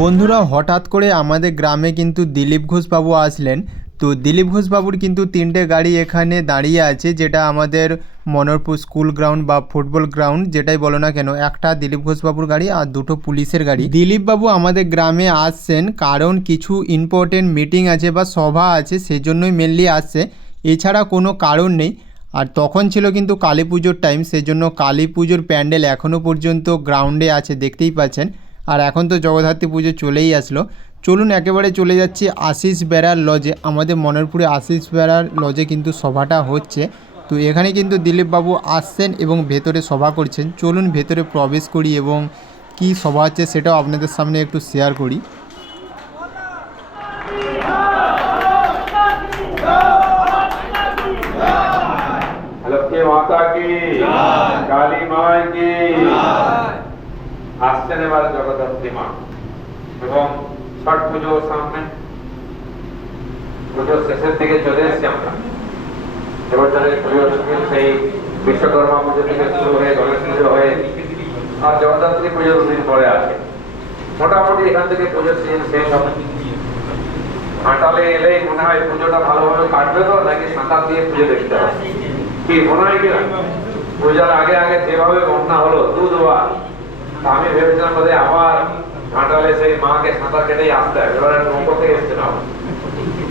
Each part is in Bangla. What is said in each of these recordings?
বন্ধুরা, হঠাৎ করে আমাদের গ্রামে কিন্তু দিলীপ ঘোষবাবু আসলেন। তো দিলীপ ঘোষবাবুর কিন্তু তিনটে গাড়ি এখানে দাঁড়িয়ে আছে, যেটা আমাদের মনোরপুর স্কুল গ্রাউন্ড বা ফুটবল গ্রাউন্ড, যেটাই বলো না কেন, একটা দিলীপ ঘোষবাবুর গাড়ি আর দুটো পুলিশের গাড়ি। দিলীপ বাবু আমাদের গ্রামে আসছেন কারণ কিছু ইম্পর্টেন্ট মিটিং আছে বা সভা আছে সেই জন্যই মেনলি আসছে। এছাড়া কোনো কারণ নেই। আর তখন ছিল কিন্তু কালী পুজোর টাইম সেই জন্য কালী পুজোর প্যান্ডেল এখনও পর্যন্ত গ্রাউন্ডে আছে, দেখতেই পাচ্ছেন। আর এখন তো জগদ্ধাত্রী পুজো চলেই আসলো। চলুন একেবারে চলে যাচ্ছি আশিস বেড়ার লজে আমাদের মনেরপুরে আশিস বেড়ার লজে কিন্তু সভাটা হচ্ছে। তো এখানে কিন্তু দিলীপবাবু আসছেন এবং ভেতরে সভা করছেন। চলুন ভেতরে প্রবেশ করি এবং কি সভা হচ্ছে সেটাও আপনাদের সামনে একটু শেয়ার করি। মাতা কি কালী মায় কি আসছেন এবার জগদ্ধাত্রী মা। এবং ছট পুজো সামনে। পুজোর শেষের দিকে চলে এসেছি আমরা। এবছরের পুজো সেই বিশ্বকর্মা পুজো থেকে শুরু হয়ে গণেশ পুজো হয়ে আর জগদ্ধাত্রী পুজো দুদিন পরে আছে মোটামুটি এখান থেকে পুজোর সিজন শেষ হবে। ঘাটালে এলেই মনে হয় পুজোটা ভালোভাবে কাটবে তো নাকি সাঁতার দিয়ে পুজো দেখতে হবে? কি মনে হয় পূজার আগে আগে যেভাবে বন্যা হলো আমি ভেবেছিলাম আবার ঘাটালে সেই মাকে সাঁতার কেটেই আসতে হবে। এবার নৌকো থেকে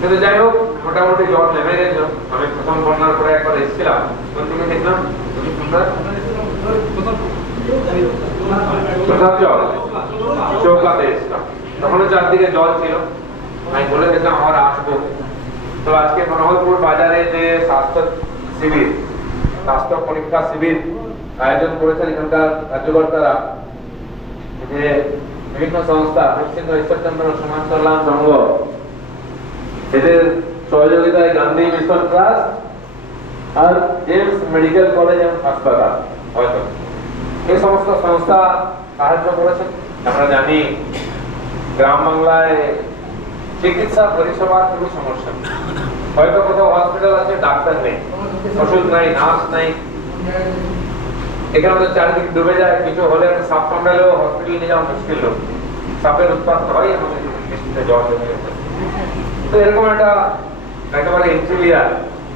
কিন্তু যাই হোক, মোটামুটি জল নেমে গেছিল আমি প্রথম বন্যার পরে একবার এসেছিলাম। দেখলাম? চারদিকে জল ছিল। আমি বলে দিলাম, আমার আসব। তো আজকে মনোহরপুর বাজারে যে স্বাস্থ্য শিবির, স্বাস্থ্য পরীক্ষা শিবির আয়োজন করেছেন এখানকার কার্যকর্তারা। যে বিভিন্ন সংস্থা পশ্চিম ঈশ্বরচন্দ্র সমাজ কল্যাণ সংঘ, এদের সহযোগিতায় গান্ধী মিশন ট্রাস্ট আর জেমস মেডিকেল কলেজ এবং হাসপাতাল হয়তো। এই সমস্ত সংস্থা সাহায্য করেছেন। আমরা জানি গ্রাম বাংলায় চিকিৎসা পরিষেবার খুবই সমস্যা হয়তো কোথাও হসপিটাল আছে, ডাক্তার নেই। ওষুধ নাই নার্স নাই। এখানে চারিদিক ডুবে যায়, কিছু হলে সাপ কামড়ালেও হসপিটাল নিয়ে যাওয়া মুশকিল লোক। সাপের উৎপাত হয়, আমাদের জমে তো এরকম একটা একেবারে ইন্টেরিয়ার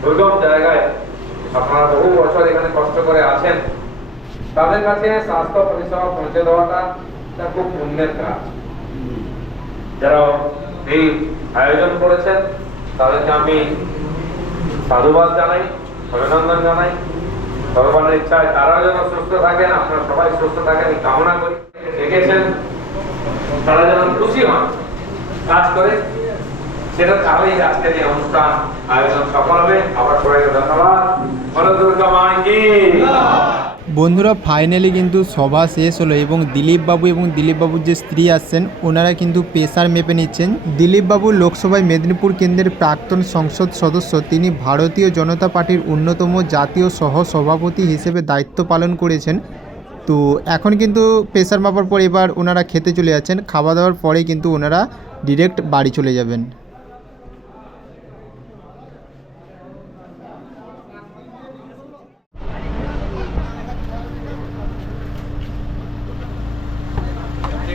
দুর্গম জায়গায় আপনারা বহু বছর এখানে কষ্ট করে আছেন। তাদের কাছে স্বাস্থ্য পরিষেবা পৌঁছে দেওয়াটা খুব পুণ্যের কাজ। যারা এই আয়োজন করেছেন, তাদেরকে আমি সাধুবাদ জানাই অভিনন্দন জানাই। ভগবানের ইচ্ছায় তারাও যেন সুস্থ থাকেন, আপনারা সবাই সুস্থ থাকেন কামনা করি দেখেছেন তারা যেন খুশি হন। কাজ করে। সেটা তাহলেই আজকের এই অনুষ্ঠান, আয়োজন সফল হবে। আবার সবাইকে ধন্যবাদ। বন্ধুরা ফাইনালি কিন্তু সভা শেষ হলো এবং দিলীপবাবু এবং দিলীপবাবুর যে স্ত্রী আসছেন ওনারা কিন্তু পেশার মেপে নিচ্ছেন। দিলীপবাবু লোকসভায় মেদিনীপুর কেন্দ্রের প্রাক্তন সংসদ সদস্য, তিনি ভারতীয় জনতা পার্টির অন্যতম জাতীয় সহ সভাপতি হিসেবে দায়িত্ব পালন করেছেন। তো এখন কিন্তু প্রেশার মাপার পর এবার ওনারা খেতে চলে যাচ্ছেন। খাওয়া দাওয়ার পরে কিন্তু ওনারা ডিরেক্ট বাড়ি চলে যাবেন।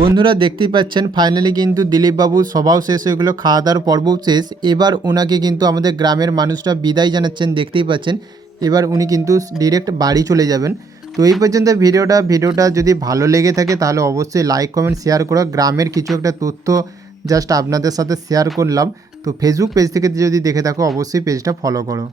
বন্ধুরা দেখতেই পাচ্ছেন ফাইনালি কিন্তু দিলীপবাবুর সভাও শেষ হয়ে গেলো খাওয়া দাওয়ার পর্বও শেষ। এবার ওনাকে কিন্তু আমাদের গ্রামের মানুষরা বিদায় জানাচ্ছেন, দেখতেই পাচ্ছেন। এবার উনি কিন্তু ডিরেক্ট বাড়ি চলে যাবেন। তো এই পর্যন্ত ভিডিওটা ভিডিওটা যদি ভালো লেগে থাকে তাহলে অবশ্যই লাইক কমেন্ট শেয়ার করো। গ্রামের কিছু একটা তথ্য জাস্ট আপনাদের সাথে শেয়ার করলাম। তো ফেসবুক পেজ থেকে যদি দেখে থাকো, অবশ্যই পেজটা ফলো করো।